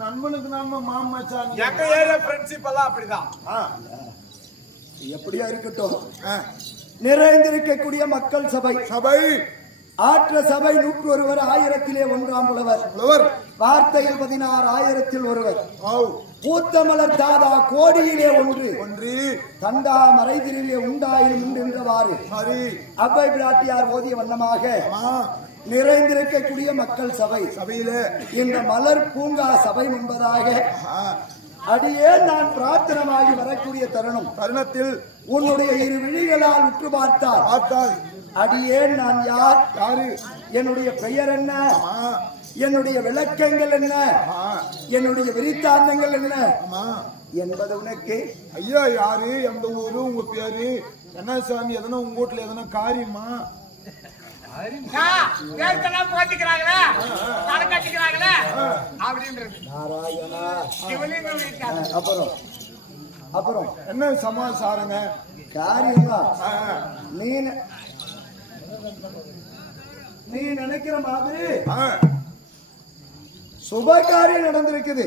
நண்பனுக்கு நாம மாமச்சான். எங்க ஏரியா ஃப்ரெண்ட்ஷிப் எல்லாம் அப்படிதான். எப்படியா இருக்கட்டும், நிறைந்திருக்கக்கூடிய மக்கள் சபை ஆற்ற சபை 101 1000 1 புலவர் வார்த்தையில் 16 1000 1 பூத்தமலர் தாதா கோடியிலே ஒன்று தண்டா மறைதிரிலே உண்டாயிரும் உண்டு என்றவாறு அவ்வை பிராட்டியார் ஓதிய வண்ணமாக நிறைந்திருக்கக்கூடிய மக்கள் சபையில இந்த மலர் பூங்கா சபை என்பதாக அடியே நான் பிரார்த்தனமாகி வரக்கூடிய தருணத்தில் உன்னுடைய இரு விழிகளால் உற்று பார்த்தால் அடியே நான் யாரு, என்னுடைய பெயர் என்ன, என்னுடைய விளக்கங்கள் என்ன, என்னுடைய விரித்தாந்தங்கள் என்ன என்பது உனக்கு ஐயா யாரு, எந்த ஊரு, உங்க பேரு என்ன சாமி, எதனா உங்க வீட்டுல எதனா காரியமா அப்புறம் என்ன சமாசாரங்க காரியமா, நீ நினைக்கிற மாதிரி சுபகாரியம் நடந்திருக்குது.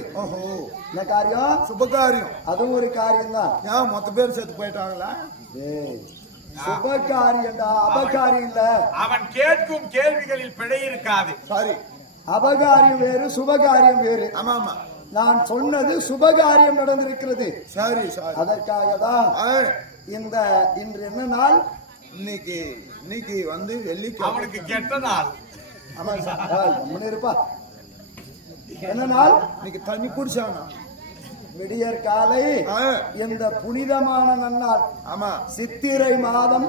என்ன காரியம்? சுபகாரியம். அதுவும் ஒரு காரியம் தான். ஏன் மொத்த பேர் சேர்த்து போயிட்டாங்களா? சுபகாரியம்டா, அபகாரியம் இல்ல. அவன் கேட்கும் கேள்விகளில் பிழை இருக்காது. சாரி, அபகாரியம் வேறு சுபகாரியம் வேறு. ஆமா ஆமா, நான் சொன்னது சுபகாரியம் நடந்திருக்கிறது. சரி சாரி, அதற்காக தான் இன்று என்ன நாள்? இன்னைக்கு வந்து வெள்ளிக்கிழமை. அவனுக்கு கெட்ட நாள். ஆமா சார், இருப்பா. என்ன நாள்? இன்னைக்கு தண்ணி குடிச்சானா? விடியற் காலை இந்த புனிதமான நன்னாள். ஆமா, சித்திரை மாதம்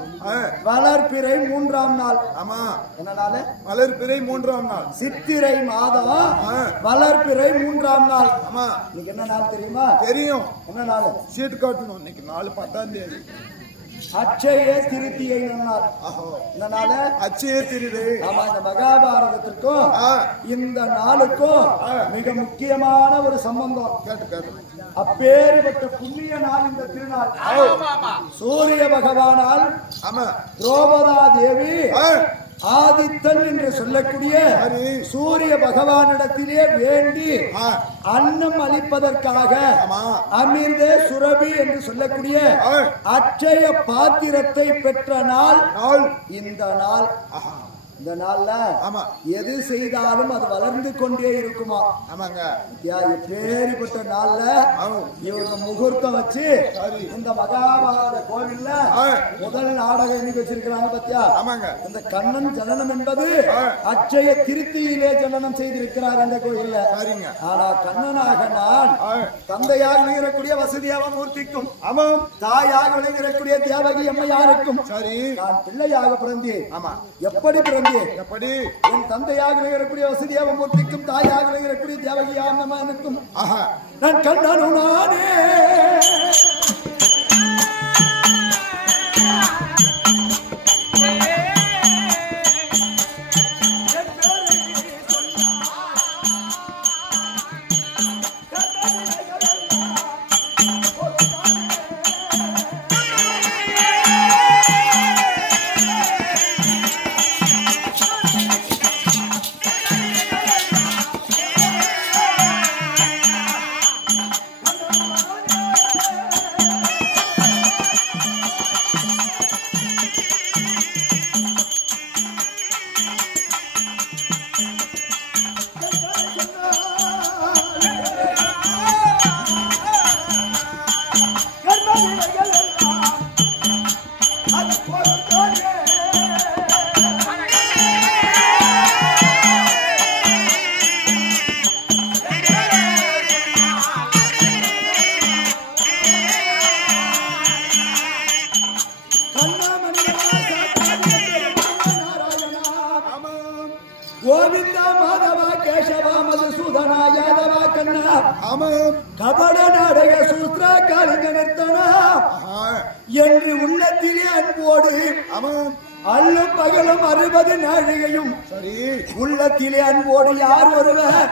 வளர்பிறை 3ஆம் நாள். ஆமா, என்ன நாள்? வளர்பிறை 3ஆம் நாள். சித்திரை மாதம் வளர்பிறை 3ஆம் நாள். ஆமா, இன்னைக்கு என்ன நாள் தெரியுமா? தெரியும். என்ன நாள்? சீட்டு காட்டணும். இன்னைக்கு 4/10 அட்சய திருத்தியை நன்னாள். இந்த நாள் அட்சய திருது. ஆமா, இந்த மகாபாரதத்திற்கும் இந்த நாளுக்கும் மிக முக்கியமான ஒரு சம்பந்தம். அப்பேற்பட்ட புண்ணிய நாள் இந்த திருநாள். சூரிய பகவானால் திரௌபதா தேவி ஆதித்தன் என்று சொல்லக்கூடிய சூரிய பகவானிடத்திலே வேண்டி அன்னம் அளிப்பதற்காக அமிர்த சுரபி என்று சொல்லக்கூடிய அட்சய பாத்திரத்தை பெற்ற நாள் இந்த நாள். இந்த நாள்ல எது செய்தாலும் அது வளர்ந்து கொண்டே இருக்குமா? ஆமாங்க. எப்பேற்பட்ட நாள்ல இவங்க முகூர்த்தம் வச்சு இந்த மகாபாரத கோவில்ல முதல் நாடகம் இன்னைக்கு வச்சிருக்கிறாங்க பத்தியா? ஆமாங்க. இந்த கண்ணன் ஜனனம் என்பது அட்சய திருத்தியிலே ஜனனம் செய்திருக்கிறார் இந்த கோயில்ல. சரிங்க. ஆனா கண்ணனாக நான் தந்தையாக விளங்கக்கூடிய வசுதேவ மூர்த்திக்கும் தாயாக விளங்கக்கூடிய தேவகி அம்மையாருக்கும் சரி நான் பிள்ளையாக பிறந்தேன். ஆமா, எப்படி பிறந்தேன்? எப்படி? என் தந்தையாக விளங்கக்கூடிய வசுதேவ மூர்த்திக்கும் தாயாக விளங்கக்கூடிய தேவகி அம்மையாருக்கும் நான் கண்ணனும் நானே. கோவிந்தா மாதவா கேசவா மதுசூதனா யாதவா கண்ணா கபட நாடக சூத்ரா காலிங்க நிறுத்தனா என்று உள்ளத்திலே அன்போடு அல்லும் பகலும் 60 நாழிகையும் உள்ளத்திலே அன்போடு யார் ஒருவர்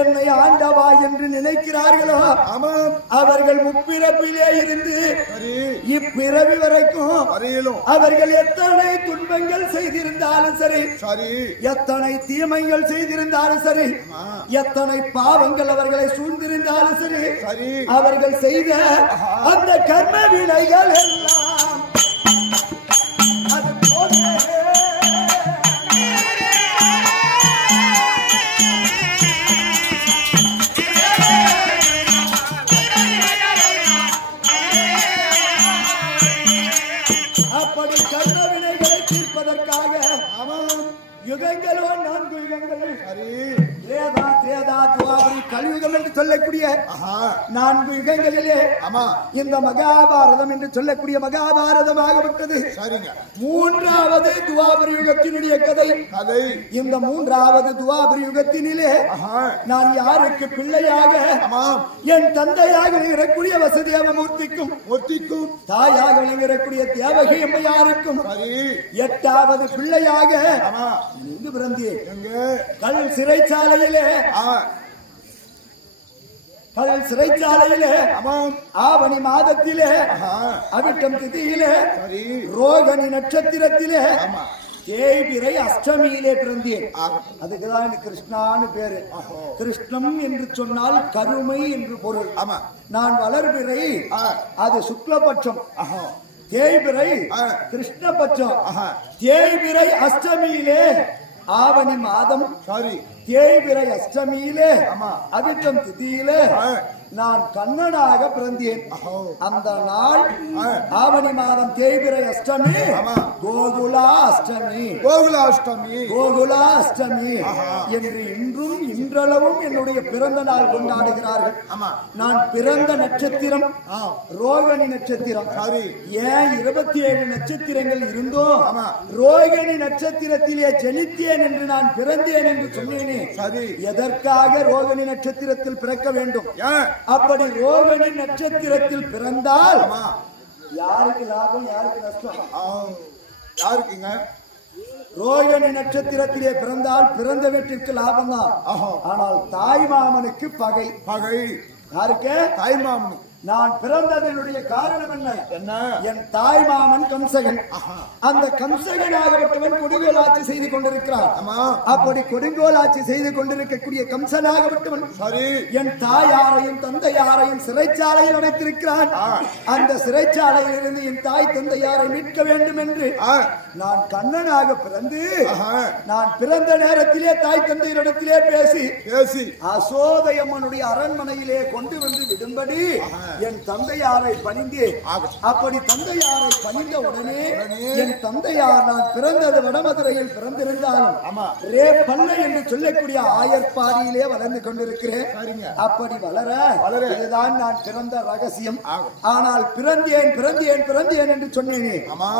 என்னை ஆண்டவா என்று நினைக்கிறார்களோ ஆமாம் அவர்கள் முப்பிறப்பிலே இருந்து சரி இப்பிறவி வரைக்கும் வரையிலும் அவர்கள் எத்தனை துன்பங்கள் செய்திருந்தாலும் சரி சரி எத்தனை தீமைகள் செய்திருந்தாலும் சரி எத்தனை பாவங்கள் அவர்களை சூழ்ந்திருந்தாலும் சரி சரி அவர்கள் செய்த அந்த கர்ம வினைகள் எல்லாம் அது போலே அப்படி கர்ம வினைகளை தீர்ப்பதற்காக ஆமாம் யுகங்களோ 4 யுகங்கள் சரி தேதா தேதா துவாபரி கலியுகம் என்று சொல்லக்கூடிய ஆஹா 4 யுகங்களிலே ஆமா இந்த மகாபாரதம் என்று சொல்லக்கூடிய மகாபாரதமாகப்பட்டது சரிங்க 3வது துவாபரி யுகத்தினுடைய கதை கதை இந்த 3வது துவாபரி யுகத்தினிலே ஆஹா நான் யாருக்கு பிள்ளையாக ஆமாம் என் தந்தையாக விளங்கக்கூடிய வசுதேவமூர்த்திக்கும் ஒத்திக்கும் தாயாக விளங்கக்கூடிய தேவகி அம்மையாருக்கும் சரி 8வது பிள்ளையாக ஆமா இங்கு பிறந்தேன் எங்க கல் சிறைச்சாலையிலே கல் சிறைச்சாலையிலே ஆமாம் ஆவணி மாதத்திலே ஆஹா அவிட்டம் திதியிலே சரி ரோகிணி நட்சத்திரத்திலே ஆமா தேய்பிறை அஷ்டமியிலே பிறந்தேன் ஆகட்டும். அதுக்குதான் எனக்கு கிருஷ்ணான்னு பேரு கிருஷ்ணம் என்று சொன்னால் கருமை என்று பொருள் ஆமா நான் வளர்பிறை அது சுக்லபட்சம் தேய்பிறை கிருஷ்ணபட்சம் தேய்பிறை அஷ்டமியிலே ஆவணி மாதம் சரி தேய்பிறை அஷ்டமியிலே ஆமா அவிட்டம் திதியிலே நான் கண்ணனாக பிறந்தேன் அந்த நாள் ஆவணி மாதம் தேய்பிறை அஷ்டமி கோகுலா அஷ்டமி கோகுலாஷ்டமி கோகுலாஷ்டமி என்று இன்றும் இன்றளவும் என்னுடைய பிறந்த நாள் கொண்டாடுகிறார்கள் நான் பிறந்த நட்சத்திரம் ரோகிணி நட்சத்திரம் சரி ஏன் 27 நட்சத்திரங்கள் இருந்தோம் ரோகிணி நட்சத்திரத்திலே ஜனித்தேன் என்று நான் பிறந்தேன் என்று சொன்னேனே சரி எதற்காக ரோகிணி நட்சத்திரத்தில் பிறக்க வேண்டும் அப்படி ரோகிணி நட்சத்திரத்தில் பிறந்தால் யாருக்கு லாபம் யாருக்கு நஷ்டம் யாருக்குங்க ரோகிணி நட்சத்திரத்திலே பிறந்தால் பிறந்த வீட்டிற்கு லாபம் தான் ஆனால் தாய் மாமனுக்கு பகை பகை யாருக்கு தாய் மாமனுக்கு நான் பிறந்ததனுடைய காரணம் என்ன என்ன என் தாய் மாமன் கம்சகன் அந்த கம்சகனாகப்பட்டவன் கொடுங்கோல் ஆட்சி செய்து கொண்டிருக்கிறான் அப்படி கொடுங்கோல் ஆட்சி செய்து கொண்டிருக்கக்கூடிய கம்சனாகப்பட்டவன் சரி என் தாயாரையும் தந்தையாரையும் சிறைச்சாலையில் அடைத்திருக்கிறான் அந்த சிறைச்சாலையில் இருந்து என் தாய் தந்தையாரை மீட்க வேண்டும் என்று நான் கண்ணனாக பிறந்து நான் பிறந்த நேரத்திலே தாய் தந்தையரிடத்திலே பேசி அசோதையம்மனுடைய அரண்மனையிலே கொண்டு வந்து விடும்படி என் தந்தையாரை பணிந்து அப்படி தந்தையாரை பணிந்த உடனே என் தந்தையார் நான் பிறந்தது வடமதுரையில் பிறந்திருந்தாலும் ரேப்பண்ணை என்று சொல்லக்கூடிய ஆயர்பாடியிலே வளர்ந்து கொண்டிருக்கிறேன் அப்படி வளர இதுதான் நான் பிறந்த ரகசியம் ஆனால் பிறந்தேன் பிறந்தேன் பிறந்தேன் என்று சொன்னேனே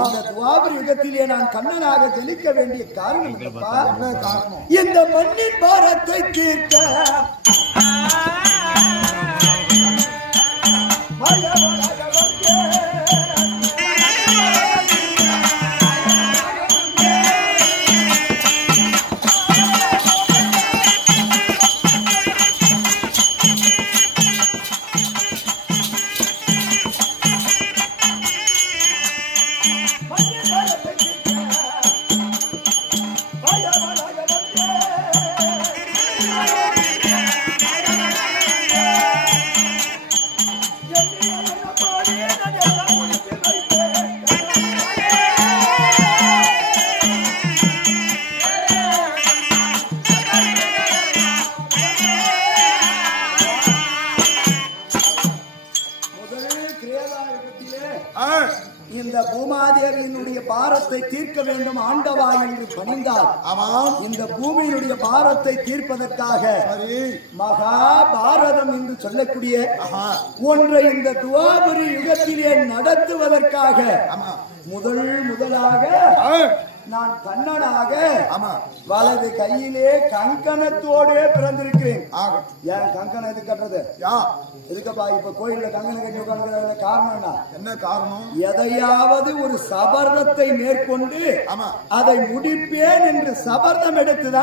இந்த துவாபர யுகத்திலே நான் கண்ணனாக ஜனிக்க வேண்டிய காரணம் என்ன காரணம் இந்த மண்ணின் பாரத்தை தீர்க்க இந்த பூமாதேவியினுடைய பாரத்தை தீர்க்க வேண்டும் ஆண்டவா என்று பணிந்தார். இந்த பூமியினுடைய பாரத்தை தீர்ப்பதற்காக மகாபாரதம் என்று சொல்லக்கூடிய ஒன்றை இந்த துவாபரி யுகத்திலே நடத்துவதற்காக முதலாக நான் கண்ணனாக வலது கையிலே கங்கணத்தோடே பிறந்திருக்கிறேன். ஏன் கங்கணம் எது கட்டுறது? எதுக்கப்பா இப்ப கோயில்ல கங்கணம் கட்டி உட்கார்ந்து காரணம் என்ன காரணம்? எதையாவது ஒரு சபர்தத்தை மேற்கொண்டு அதை முடிப்பேன் என்று சபர்தம் எடுத்துதான்